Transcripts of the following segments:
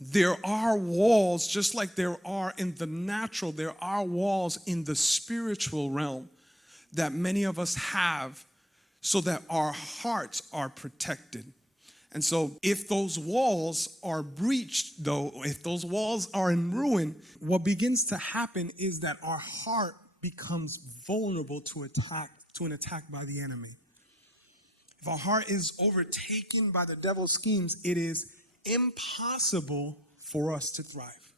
There are walls, just like there are in the natural, there are walls in the spiritual realm that many of us have so that our hearts are protected. And so if those walls are breached, though, if those walls are in ruin, what begins to happen is that our heart becomes vulnerable to an attack by the enemy. If our heart is overtaken by the devil's schemes, it is impossible for us to thrive.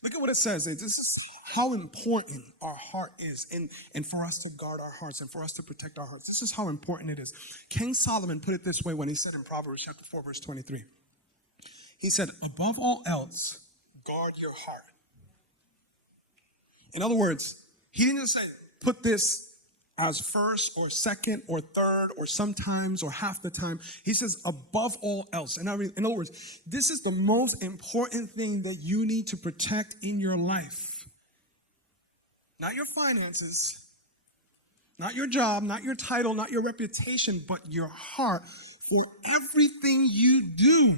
Look at what it says. This is how important our heart is, and for us to guard our hearts and for us to protect our hearts. This is how important it is. King Solomon put it this way when he said in Proverbs chapter 4, verse 23. He said, above all else, guard your heart. In other words, he didn't just say, put this as first or second or third or sometimes or half the time. He says, above all else. In other words, this is the most important thing that you need to protect in your life. Not your finances, not your job, not your title, not your reputation, but your heart. For everything you do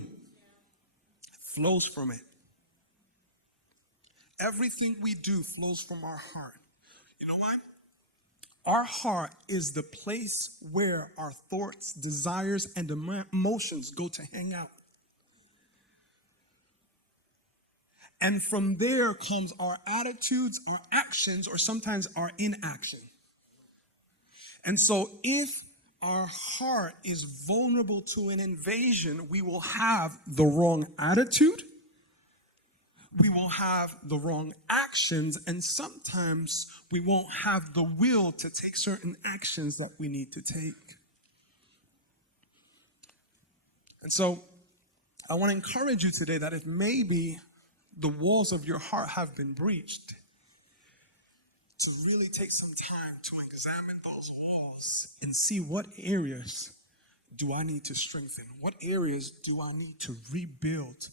flows from it. Everything we do flows from our heart. You know why? Our heart is the place where our thoughts, desires, and emotions go to hang out. And from there comes our attitudes, our actions, or sometimes our inaction. And so if our heart is vulnerable to an invasion, we will have the wrong attitude, we will have the wrong actions, and sometimes we won't have the will to take certain actions that we need to take. And so I want to encourage you today that if maybe the walls of your heart have been breached, to really take some time to examine those walls and see what areas do I need to strengthen? What areas do I need to rebuild?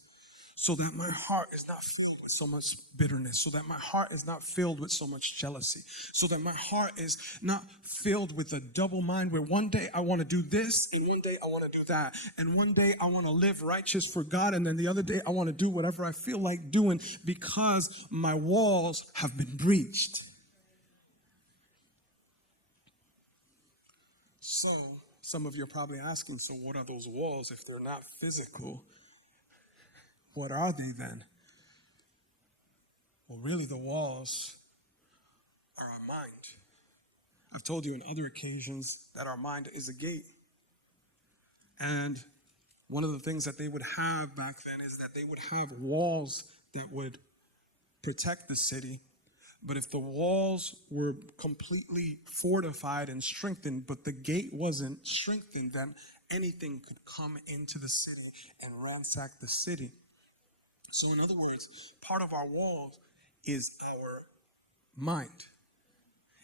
So that my heart is not filled with so much bitterness, so that my heart is not filled with so much jealousy, so that my heart is not filled with a double mind where one day I want to do this and one day I want to do that, and one day I want to live righteous for God and then the other day I want to do whatever I feel like doing because my walls have been breached. So some of you are probably asking, so what are those walls if they're not physical? What are they then? Well, really, the walls are our mind. I've told you on other occasions that our mind is a gate. And one of the things that they would have back then is that they would have walls that would protect the city. But if the walls were completely fortified and strengthened, but the gate wasn't strengthened, then anything could come into the city and ransack the city. So in other words, part of our walls is our mind,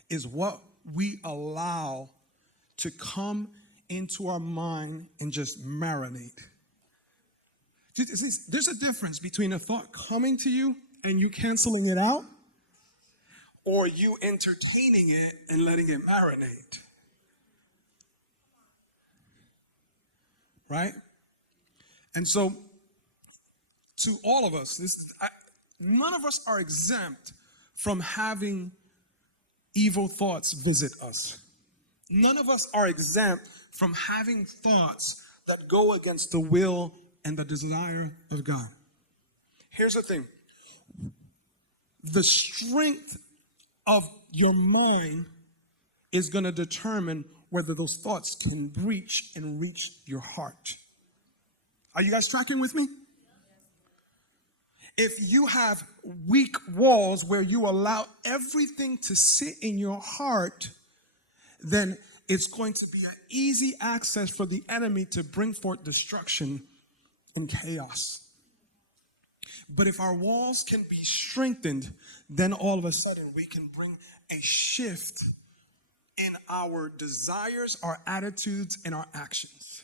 is what we allow to come into our mind and just marinate. There's a difference between a thought coming to you and you canceling it out, or you entertaining it and letting it marinate. Right? And so, to all of us, none of us are exempt from having evil thoughts visit us. None of us are exempt from having thoughts that go against the will and the desire of God. Here's the thing. The strength of your mind is going to determine whether those thoughts can breach and reach your heart. Are you guys tracking with me? If you have weak walls where you allow everything to sit in your heart, then it's going to be an easy access for the enemy to bring forth destruction and chaos. But if our walls can be strengthened, then all of a sudden we can bring a shift in our desires, our attitudes, and our actions.